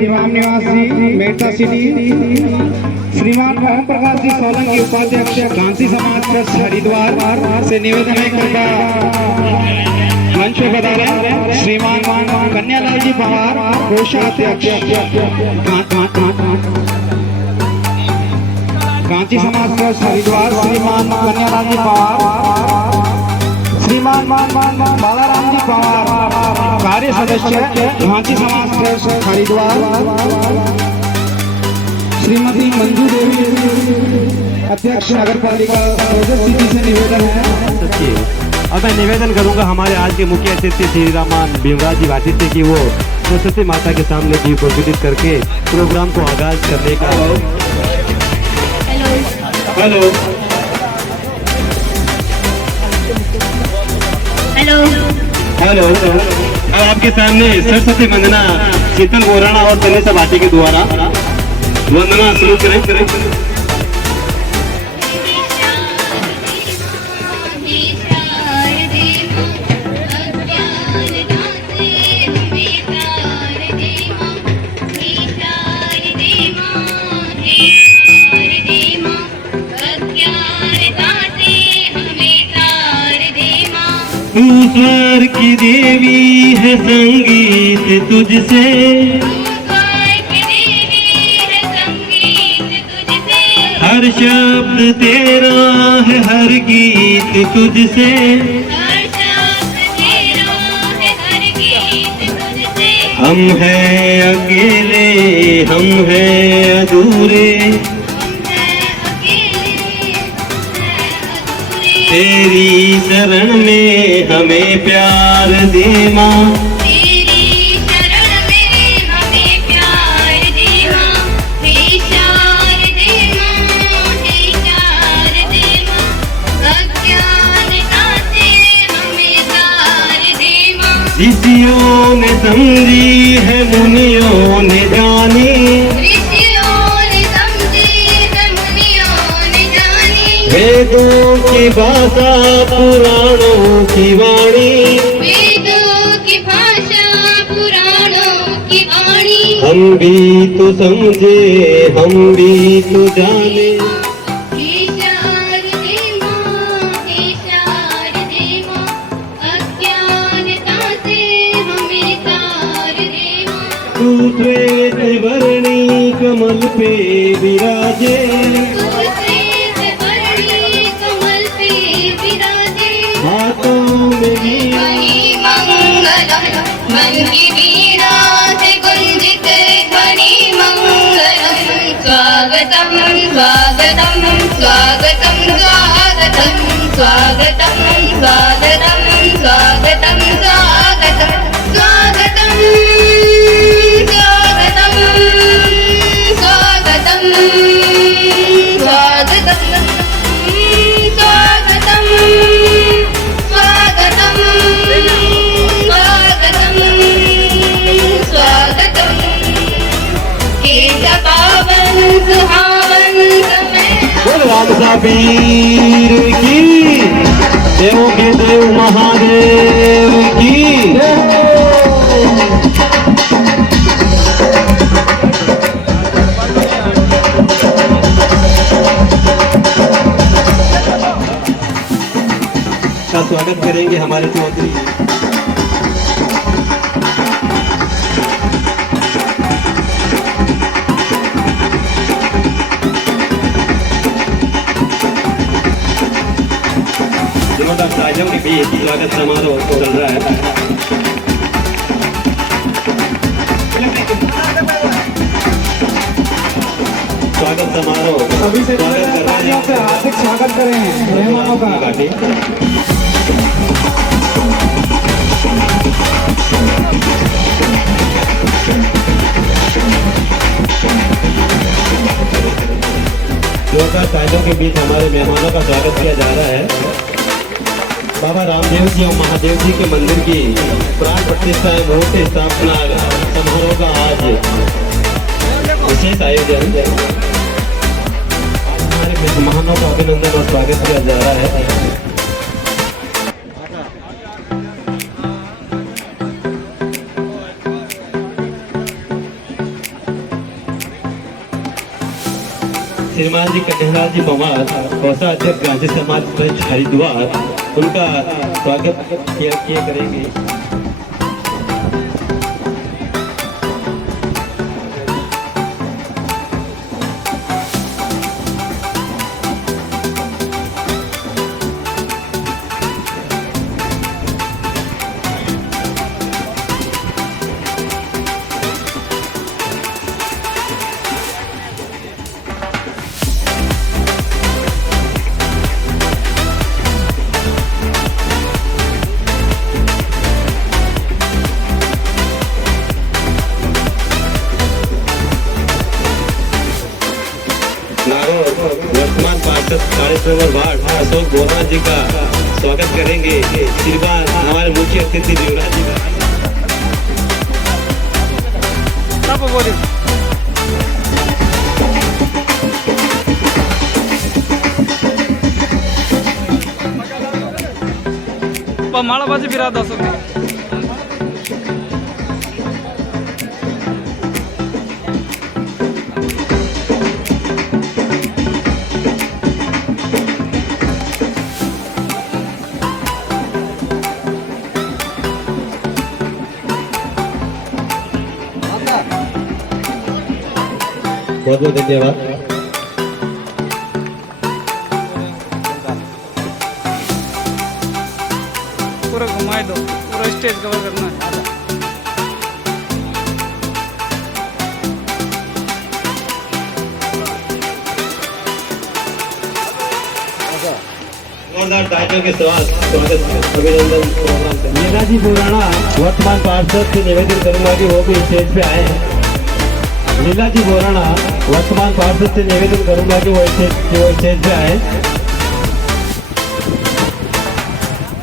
इमाम निवासी मेहता सिटी, श्रीमान ओम प्रकाश जी सोलंकी उपाध्यक्ष गांधी समाज ट्रस्ट हरिद्वार से निवेदन है कृपा मंच पे बता श्रीमान कन्यालाल जी पवार कोषाध्यक्ष गांधी समाज ट्रस्ट हरिद्वार, श्रीमान कन्यालाल जी पवार, श्रीमान बालाराम जी पवार कार्य सदस्य गांधी समाज ट्रस्ट हरिद्वार, श्रीमती मंजू देवी अध्यक्ष नगर पालिका सिटी से निवेदन है। अब मैं निवेदन करूंगा हमारे आज के मुख्य अतिथि श्री रामान भीमराज जी भाषित कि वो सरस्वती माता के सामने दीप प्रज्वलित करके प्रोग्राम को आगाज करने का। हेलो हेलो हेलो अब आपके सामने सरस्वती वंदना शीतल गोराना और तनिषा भाटी के द्वारा वंदना शुरू करें। तू स्वर की देवी है संगीत तुझसे, हर शब्द तेरा है हर गीत तुझसे, हम हैं अकेले हम हैं अधूरे, तेरी शरण में हमें प्यार दे माँ, तेरी शरण में हमें प्यार दे माँ, प्यार दे माँ, प्यार दे माँ, अज्ञानता से हमें तार दे माँ। ऋषियों ने समझी है मुनियों ने जानी, वेदों की भाषा पुराणों की वाणी, वेदों की भाषा पुराणों की वाणी, हम भी तो समझे हम भी तो जाने, हे शारदे माँ, हे शारदे माँ, अज्ञानता से हमें तार दे माँ। तू श्वेत वर्णी कमल पे विराजे, हाथों में ध्वनि मंगलम, मन की वीणा से गुंजित ध्वनि मंगलम, स्वागतम स्वागतम स्वागतम स्वागतम स्वागतम स्वागतम स्वागतम स्वागतम स्वागतम स्वागतम स्वागतम स्वागतम वीर की, देवों के देव महादेव की। का स्वागत करेंगे हमारे चौधरी साजों के बीच स्वागत समारोह चल रहा है। स्वागत समारोह अभी से हार्दिक स्वागत करें मेहमानों का। जोरदार तालियों के बीच हमारे मेहमानों का स्वागत किया जा रहा है। बाबा रामदेव जी और महादेव जी के मंदिर की प्राण प्रतिष्ठा एवं मूर्ति स्थापना समारोह का आज विशेष आयोजन हमारे मेहमानों का अभिनंदन और स्वागत किया जा रहा है। श्रीमान जी कन्हैयालाल जी पवार कोषाध्यक्ष गांधी समाज ट्रस्ट हरिद्वार, उनका स्वागत किया करेंगे। वर्तमान पार्षद कार्यक्रम वार्ड अशोक बोरा जी का स्वागत करेंगे। श्रीमान हमारे मुख्य अतिथि युवराज जी का। माळाबाजी फिरा दस बहुत बहुत धन्यवाद। पूरा घुमाए दो, पूरा स्टेज कवर करना है। जोरदार तालियों के साथ स्वागत अभिनंदन प्रोग्राम से मीना जी बोराना वर्तमान पार्षद से निवेदन करूंगा कि वो भी स्टेज पे आए। लीला जी बोराना वर्तमान पार्षद से निवेदन करूंगा कि वो स्टेज पे आए।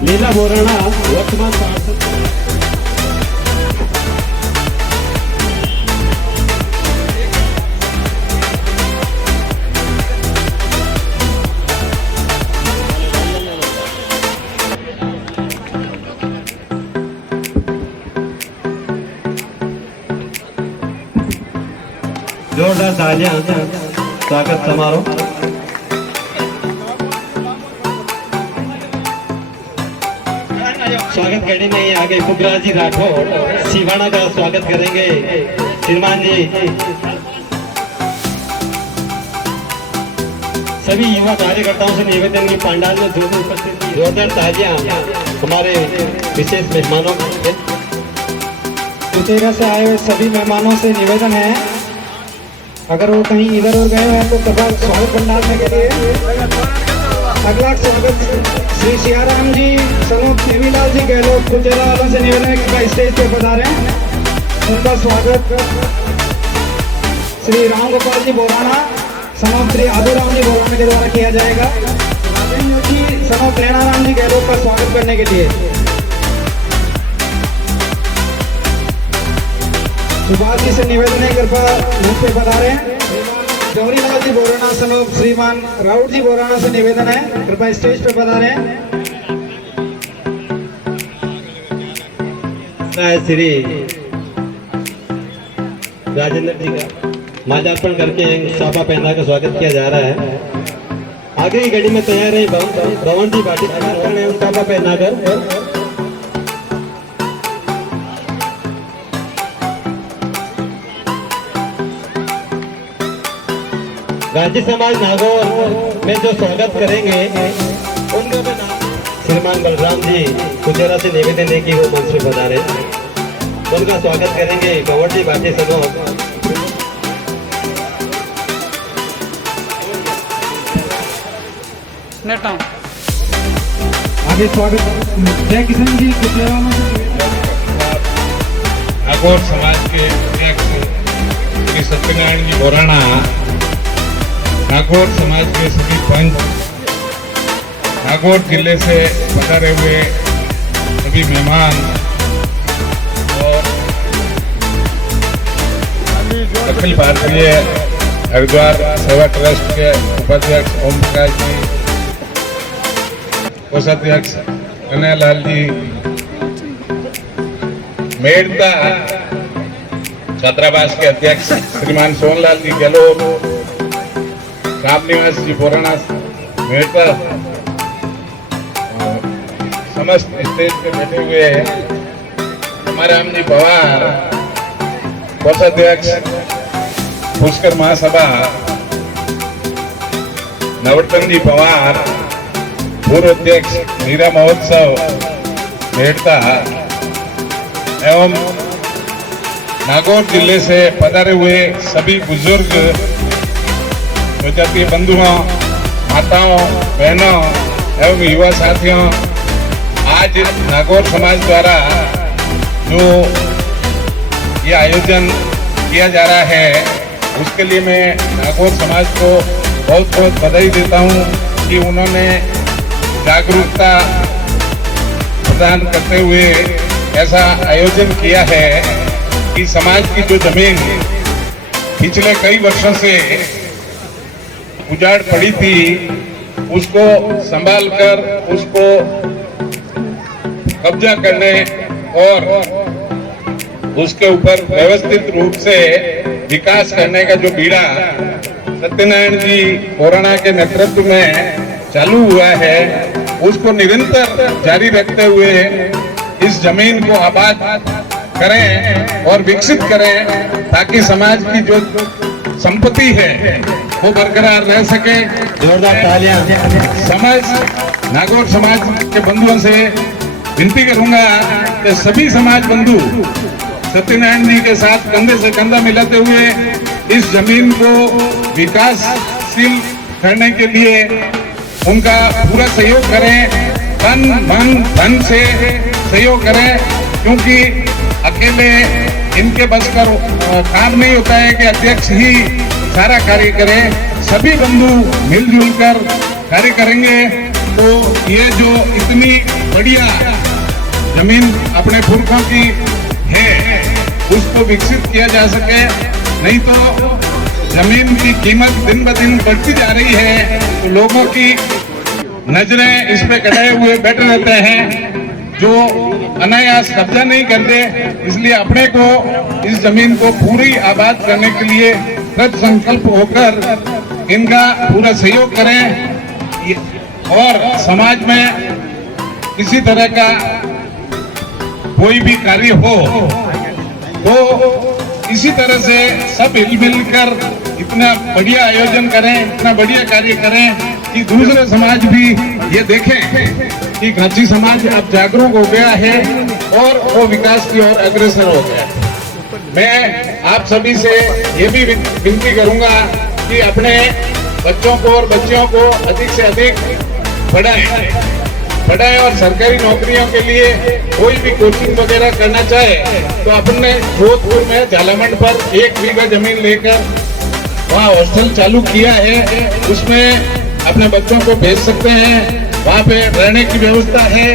लीला बोराना वर्तमान पार्षद जोरदार तालियां स्वागत समारोह। स्वागत करने में आगे पुखराज जी राठौर सिवाना का स्वागत करेंगे। श्रीमान जी सभी युवा कार्यकर्ताओं से निवेदन की पंडाल में जोरदार तालियां हमारे विशेष मेहमानों के। कुचेरा से आए हुए सभी मेहमानों से निवेदन है, अगर वो कहीं इधर उधर गए हैं तो कृपया स्वागत पंडाल में के लिए। अगला स्वागत श्री सियाराम जी सनोत देवीलाल जी गहलोत कुचेरा वालों से निवेदन है कि स्टेज पे पधारें। उनका स्वागत श्री राम गोपाल जी बोराना सनोत श्री आदूराम जी बोराना के द्वारा किया जाएगा। सनोत प्रेरणाराम जी गहलोत का स्वागत करने के लिए सुभाष जी से निवेदन है कृपया मंच पे पधारे। गौरीलाल जी बोराना सनोप श्रीमान राउत जी बोराना से निवेदन है कृपया स्टेज पे पधारे। श्री राजेंद्र जी का माल्यार्पण करके साफा पहना का स्वागत किया जा रहा है। आगे की घड़ी में तैयार है भवन जी पार्टी साफा पहनाकर गांधी समाज नागौर में जो स्वागत करेंगे उनका भी नाम श्रीमान बलराम जी कुचेरा से निवेदन है कि वो मंच पे पधारे। उनका स्वागत करेंगे कंवर जी बाटी सनो। आगे स्वागत जय किशन जी कुचेरा नागौर समाज के अध्यक्ष श्री सत्यनारायण जी बोराना, नागौर समाज के सभी पंच, नागौर जिले से पधारे हुए सभी मेहमान और अखिल भारतीय हरिद्वार सेवा ट्रस्ट के उपाध्यक्ष ओम प्रकाश जी, कोषाध्यक्ष कन्हैयालाल जी, मेड़ता छात्रावास के अध्यक्ष श्रीमान सोनलाल जी गहलोत, रामनिवास जी बोराना मेहता समस्त स्टेज पे बैठे हुए हमारे रामजी पवार कोषाध्यक्ष पुष्कर महासभा नवरत्न जी पवार पूर्व अध्यक्ष मीरा महोत्सव मेहता एवं नागौर जिले से पधारे हुए सभी बुजुर्ग जनजातीय बंधुओं, माताओं, बहनों एवं युवा साथियों, आज नागौर समाज द्वारा जो ये आयोजन किया जा रहा है उसके लिए मैं नागौर समाज को बहुत बहुत बधाई देता हूँ कि उन्होंने जागरूकता प्रदान करते हुए ऐसा आयोजन किया है कि समाज की जो जमीन पिछले कई वर्षों से उजाड़ पड़ी थी उसको संभाल कर उसको कब्जा करने और उसके ऊपर व्यवस्थित रूप से विकास करने का जो बीड़ा सत्यनारायण जी कोराना के नेतृत्व में चालू हुआ है उसको निरंतर जारी रखते हुए इस जमीन को आबाद करें और विकसित करें ताकि समाज की जो संपत्ति है वो बरकरार रह सके। जोरदार तालियां। समाज नागौर समाज के बंधुओं से विनती करूंगा कि सभी समाज बंधु सत्यनारायण जी के साथ कंधे से कंधा मिलाते हुए इस जमीन को विकासशील करने के लिए उनका पूरा सहयोग करें, तन मन धन से सहयोग करें, क्योंकि अकेले इनके बस का काम नहीं होता है कि अध्यक्ष ही सारा कार्य करें। सभी बंधु मिलजुल कर कार्य करेंगे तो ये जो इतनी बढ़िया जमीन अपने पुरखों की है उसको विकसित किया जा सके। नहीं तो जमीन की कीमत दिन ब दिन बढ़ती जा रही है तो लोगों की नजरें इस पे कटाए हुए बैठे रहते हैं जो अनायास कब्जा नहीं करते। इसलिए अपने को इस जमीन को पूरी आबाद करने के लिए कृत संकल्प होकर इनका पूरा सहयोग करें और समाज में किसी तरह का कोई भी कार्य हो तो इसी तरह से सब हिल कर इतना बढ़िया आयोजन करें, इतना बढ़िया कार्य करें कि दूसरे समाज भी ये देखें कि घाची समाज अब जागरूक हो गया है और वो विकास की ओर अग्रसर हो गया। मैं आप सभी से ये भी विनती करूंगा कि अपने बच्चों को और बच्चियों को अधिक से अधिक पढ़ाएं और सरकारी नौकरियों के लिए कोई भी कोचिंग वगैरह करना चाहे तो अपने जोधपुर में झालामंड पर 1 बीघा जमीन लेकर वहाँ हॉस्टल चालू किया है। उसमें अपने बच्चों को भेज सकते हैं, वहाँ पे रहने की व्यवस्था है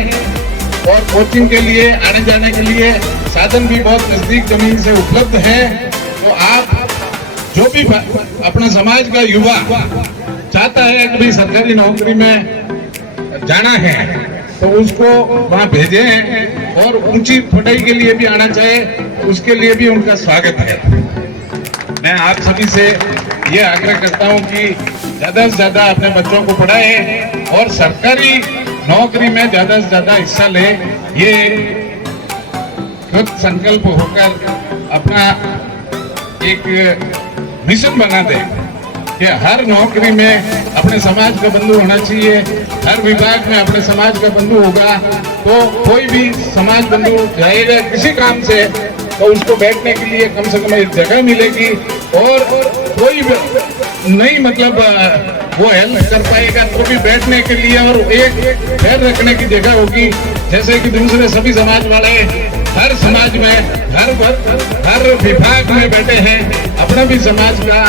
और कोचिंग के लिए आने जाने के लिए साधन भी बहुत नजदीक जमीन से उपलब्ध है। तो आप जो भी अपने समाज का युवा चाहता है कि भाई सरकारी नौकरी में जाना है तो उसको वहाँ भेजें और ऊंची पढ़ाई के लिए भी आना चाहे उसके लिए भी उनका स्वागत है। मैं आप सभी से ये आग्रह करता हूँ कि ज्यादा से ज्यादा अपने बच्चों को पढ़ाएं और सरकारी नौकरी में ज्यादा से ज्यादा हिस्सा ले। ये कृत संकल्प होकर अपना एक मिशन बना दे कि हर नौकरी में अपने समाज का बंधु होना चाहिए, हर विभाग में अपने समाज का बंधु होगा तो कोई भी समाज बंधु जाएगा किसी काम से तो उसको बैठने के लिए कम से कम एक जगह मिलेगी और कोई नहीं मतलब वो हेल्प कर पाएगा तो भी बैठने के लिए और एक पैर रखने की जगह होगी। जैसे कि दूसरे सभी समाज वाले हर समाज में हर विभाग में बैठे हैं, अपना भी समाज का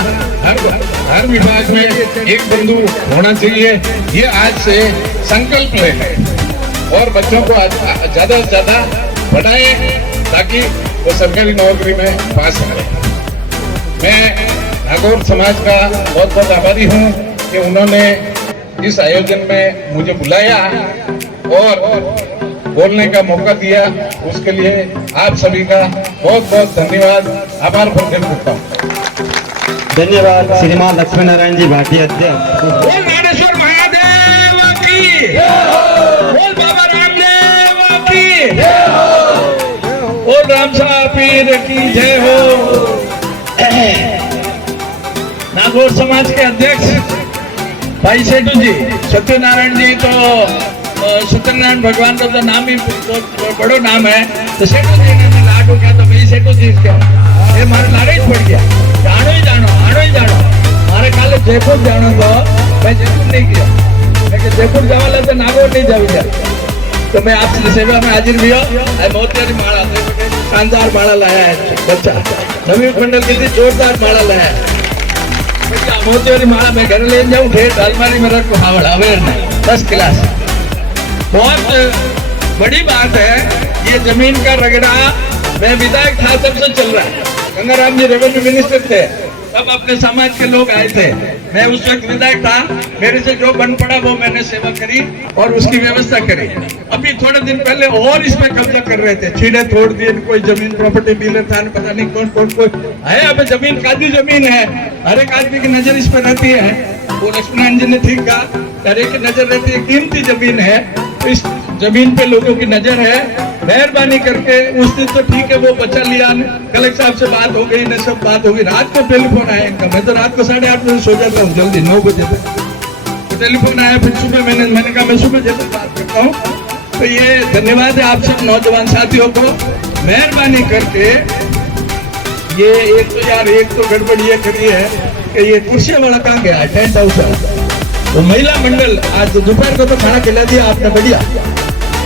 हर विभाग में एक बंधु होना चाहिए। ये आज से संकल्प लें और बच्चों को ज्यादा से ज्यादा पढ़ाएं ताकि वो सरकारी नौकरी में पा सके। मैं नागौर समाज का बहुत बहुत आभारी हूँ कि उन्होंने इस आयोजन में मुझे बुलाया और बोलने का मौका दिया, उसके लिए आप सभी का बहुत बहुत धन्यवाद, आभार प्रकट करता हूँ। धन्यवाद श्रीमान लक्ष्मी नारायण जी भाटी अध्यक्ष। बोल नागेश्वर महादेव की, बोल बाबा रामदेव की, बोल रामसा पीर की जय हो। नागौर समाज के अध्यक्ष भाई सेठू जी, सत्यनारायण जी तो सत्यनारायण भगवान का तो नाम ही बड़ो नाम है, तो सेठू जी ने लाडू क्या तो भाई सेठू जी क्या ये मारे लारे ही पड़ गया। जानो ही जानो, आनो ही जानो, मारे काले जयपुर जानो तो मैं जयपुर नहीं गया, लेकिन जयपुर जावाला तो नागौर नहीं जावी। तो मैं आपसे सेवा में हाजिर भी हूँ। मोतियारी माला शानदार माला लाया है बच्चा, नवीन मंडल की जोरदार माला लाया है। मोतियारी माला मैं घर ले जाऊँ, फिर अलमारी में रखो, हावड़ अवेयर नहीं, 10 क्लास। बहुत बड़ी बात है, ये जमीन का रगड़ा मैं विधायक था तब से चल रहा है। गंगाराम जी रेवेन्यू मिनिस्टर थे, तब अपने समाज के लोग आए थे, मैं उस वक्त विधायक था, मेरे से जो बन पड़ा वो मैंने सेवा करी और उसकी व्यवस्था करी। अभी थोड़े दिन पहले और इसमें कब्जा कर रहे थे, छीड़े तोड़ दिए, कोई जमीन प्रॉपर्टी डीलर था, पता नहीं कौन कौन कोई है। अब जमीन काजी जमीन है, हर एक आदमी की नजर इस पर रहती है। वो लक्ष्मण जी ने ठीक कहा, हर एक की नजर रहती है, कीमती जमीन है, तो इस जमीन पे लोगों की नजर है। मेहरबानी करके उस दिन तो ठीक है वो बचा लिया, कलेक्टर साहब से बात हो गई, न सब बात होगी। रात को टेलीफोन आया इनका, मैं तो रात को 8:30 बजे सो जाता हूँ, जल्दी 9 बजे तक तो टेलीफोन आया। फिर सुबह मैंने कहा मैं सुबह जब बात करता हूँ। तो ये धन्यवाद है आप सब नौजवान साथियों को, मेहरबानी करके ये एक तो गड़बड़ ये करी है कि ये कुर्सी वाला कहाँ गया, टेंट हाउस वो महिला मंडल। आज दोपहर को तो खाना खिला दिया आपने, बढ़िया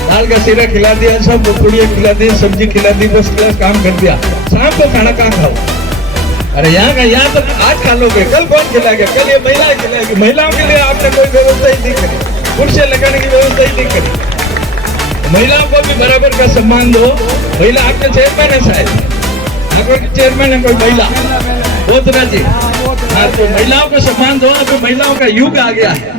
दाल का सीरा खिला दिया, सब पुड़िया खिला दी, सब्जी खिला दी, बस काम कर दिया। शाम को खाना कहाँ खाओ? अरे यहाँ तो आज खा लोगे, कल कौन खिलाएगा? कल ये महिला खिलाएगी। महिलाओं के लिए आपने कोई व्यवस्था ही नहीं करी, कुर्सी लगाने की व्यवस्था ही नहीं करी। महिलाओं को भी बराबर का सम्मान दो। महिला आपके चेयरमैन है, शायद नागौर के चेयरमैन है कोई महिला, बोतरा जी। हाँ, तो महिलाओं को सम्मान दो। अभी महिलाओं का युग आ गया है।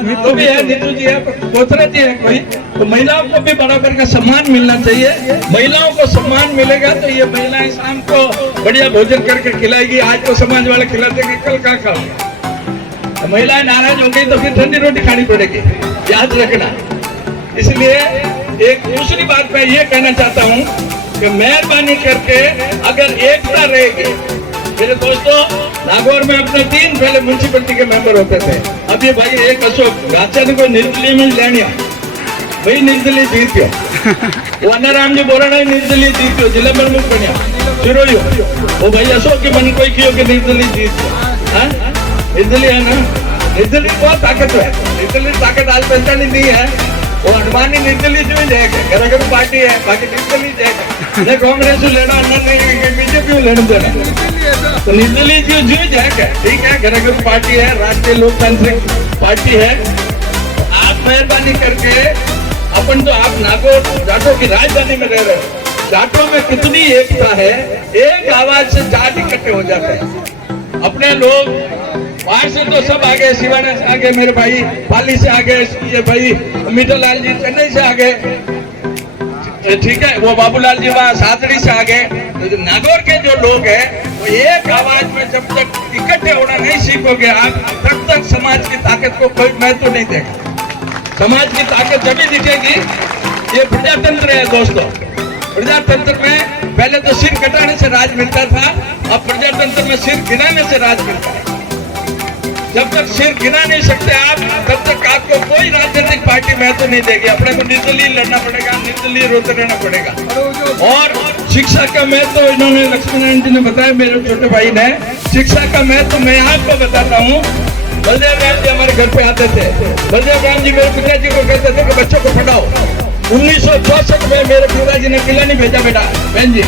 नीतू भी है, नीतू जी है, बोतरा जी है कोई, तो महिलाओं को भी बराबर का सम्मान मिलना चाहिए। महिलाओं को सम्मान मिलेगा तो ये महिलाएं शाम को बढ़िया भोजन करके खिलाएगी। आज तो समाज वाले खिलाते कि कल क्या खाओ? महिलाएं नाराज हो गई तो फिर ठंडी रोटी खानी पड़ेगी, याद रखना। इसलिए एक दूसरी बात मैं ये कहना चाहता हूँ कि मेहरबानी करके अगर एकता रहेगी, मेरे दोस्तों नागौर में अपने 3 पहले म्यूनसिपलिटी के मेंबर होते थे। अब ये भाई एक अशोक गाचा ने कोई निर्दलीय में लेनिया भाई निर्दलीय जीत गया। वो अन्नाराम जी बोल रहे निर्दलीय जीत गयो, जिला प्रमुख बनिया चिरोयो। वो भाई अशोक के मन कोई कियो कि निर्दलीय जीत गया। निर्दलीय है ना, निर्दलीय बहुत ताकत है। निर्दलीय ताकत आज पहचानी नहीं है। वो अडवाणी निर्दलीय जो जाएगा, घर पार्टी है, बाकी निर्दलीय जाएगा। कांग्रेस लेना नहीं, बीजेपी लेना देना, तो निर्दलीय जो जाएगा ठीक है। घर पार्टी है, राष्ट्रीय लोकतांत्रिक पार्टी है। आप मेहरबानी करके अपन तो आप नागौर जाटों की राजधानी में रह रहे हो, जाटों में कितनी एकता है, एक आवाज से जाट इकट्ठे हो जाते हैं। अपने लोग बाहर से तो सब आ गए, शिवाना से आ गए, मेरे भाई पाली से आ गए, ये भाई मीठालाल जी चेन्नई से आ गए, ठीक है, वो बाबूलाल जी वहाँ सादड़ी से आ गए। तो नागौर के जो लोग हैं वो एक आवाज में जब तक इकट्ठे होना नहीं सीखोगे आप, तब तक समाज की ताकत को कोई महत्व नहीं देगा। समाज की ताकत जब भी दिखेगी। ये प्रजातंत्र है दोस्तों। प्रजातंत्र में पहले तो सिर कटाने से राज मिलता था, अब प्रजातंत्र में सिर गिराने से राज मिलता है। जब तक सिर गिना नहीं सकते आप, तब तक आपको कोई राजनीतिक पार्टी महत्व नहीं देगी। अपने को निर्दलीय लड़ना पड़ेगा, निर्दलीय रोते रहना पड़ेगा। और शिक्षा का महत्व इन्होंने लक्ष्मीनारायण जी ने बताया, मेरे छोटे भाई ने। शिक्षा का महत्व मैं आपको बताता हूँ। बलदेव राम जी हमारे घर पे आते थे। बलदेव राम जी मेरे पिताजी को कहते थे कि बच्चों को पढ़ाओ। 1964 में मेरे पिताजी ने पिलानी भेजा बेटा, बहन जी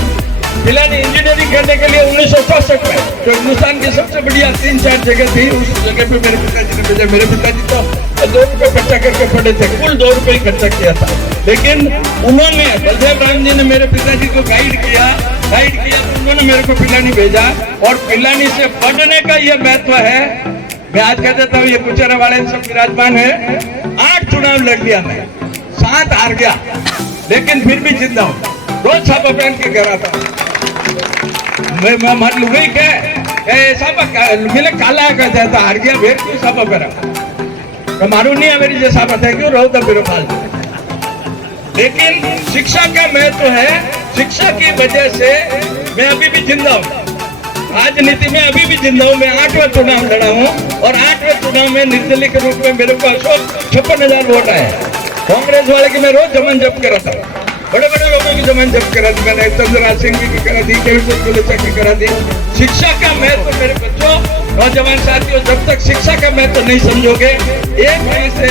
पिलानी इंजीनियरिंग करने के लिए 1964 में, जो हिंदुस्तान की सबसे बढ़िया 3-4 जगह थी, उस जगह पे मेरे पिताजी ने भेजा। मेरे पिताजी तो 2 रुपए खर्चा करके पढ़े थे, कुल 2 रुपए ही खर्चा किया था। लेकिन उन्होंने, बलदेव राम जी ने मेरे पिताजी को गाइड किया तो उन्होंने मेरे को पिलानी भेजा। और पिलानी से पढ़ने का ये महत्व है। मैं आज कह देता हूँ, ये कुचरा वाले सब विराजमान है। 8 चुनाव लड़ लिया मैं, 7 हार गया, लेकिन फिर भी जिंदा हूँ। रोज छापा पहन के घर आता हूँ। मैं मान लू गई के सब मिले काला का जाता हार गया भेड़ क्यों सब करा तो मारू नहीं है मेरी जैसा बता क्यों रहो तो मेरे फाल। लेकिन शिक्षा का महत्व है, शिक्षा की वजह से मैं अभी भी जिंदा हूँ, राजनीति में अभी भी जिंदा हूँ। मैं 8वें चुनाव लड़ा हूँ और 8वें चुनाव में निर्दलीय के रूप में मेरे को 56,000 वोट आए। कांग्रेस वाले की मैं रोज जमान जब्त करा था, बड़े बड़े लोगों की जमान जब्त करा दी मैंने, चंद्रराज सिंह की करा दी, की करा दी। शिक्षा का महत्व मेरे बच्चों, नौजवान साथियों, जब तक शिक्षा का महत्व नहीं समझोगे, एक वहीं से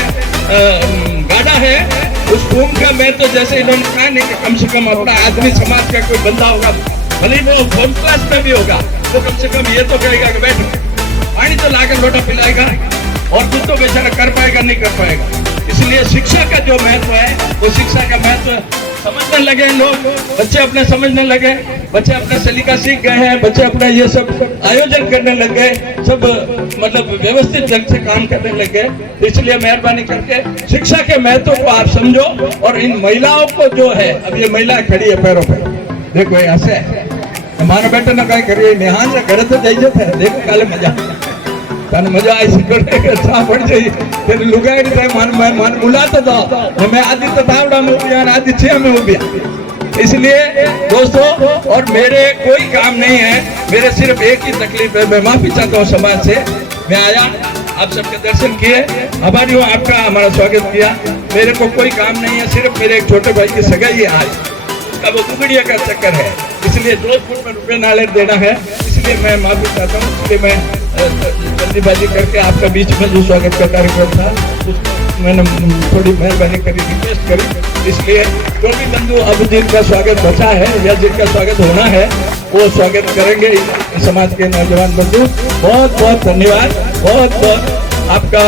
गाड़ा है उस भूमि का महत्व, जैसे इन्होंने कहा नहीं कि कम से कम अपना आदमी समाज का कोई बंदा होगा, भले वो 4th क्लास में भी होगा, तो कम से कम ये तो कहेगा कि बैठ पानी तो लाकर लोटा पिलाएगा, और कुछ तो बेचारा कर पाएगा नहीं कर पाएगा। इसलिए शिक्षा का जो महत्व है वो शिक्षा का महत्व समझने लगे लोग, बच्चे अपने समझने लगे, बच्चे अपना सलीका सीख गए हैं, बच्चे अपना ये सब आयोजन करने लग गए, सब मतलब व्यवस्थित ढंग से काम करने लग गए। इसलिए मेहरबानी करके शिक्षा के महत्व को आप समझो। और इन महिलाओं को जो है, अब ये महिला खड़ी है पैरों पे, देखो ऐसे हमारा बेटा ना कहीं करिए नेहान से घर तो जाइए थे, देखो काले मजा तन मजा ऐसी पड़ जाइए तेरे लुगाई मान बुलाता था मैं आदि तो धावड़ा में हो गया, आदि 6 में हो गया। इसलिए दोस्तों, और मेरे कोई काम नहीं है, मेरे सिर्फ एक ही तकलीफ है, मैं माफी चाहता हूँ समाज से। मैं आया, आप सबके दर्शन किए, आभारी हूँ आपका, हमारा स्वागत किया। मेरे को कोई काम नहीं है, सिर्फ मेरे एक छोटे भाई की सगाई है आज, अब वो कुगड़िया का चक्कर है, इसलिए जोधपुर में रुपये नाले देना है, इसलिए मैं माफी चाहता हूँ। इसलिए मैं जल्दीबाजी करके आपका बीच में जो स्वागत का कार्यक्रम था मैंने थोड़ी मेहरबानी करी, रिक्वेस्ट करी। इसलिए जो भी बंधु अब जिनका स्वागत बचा है या जिनका स्वागत होना है वो स्वागत करेंगे समाज के नौजवान बंधु। बहुत बहुत धन्यवाद, बहुत बहुत आपका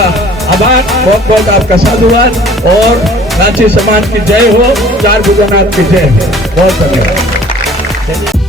आभार, बहुत बहुत आपका साधुवाद, और रांची समाज की जय हो, 4 भुजनाथ की जय हो। बहुत धन्यवाद।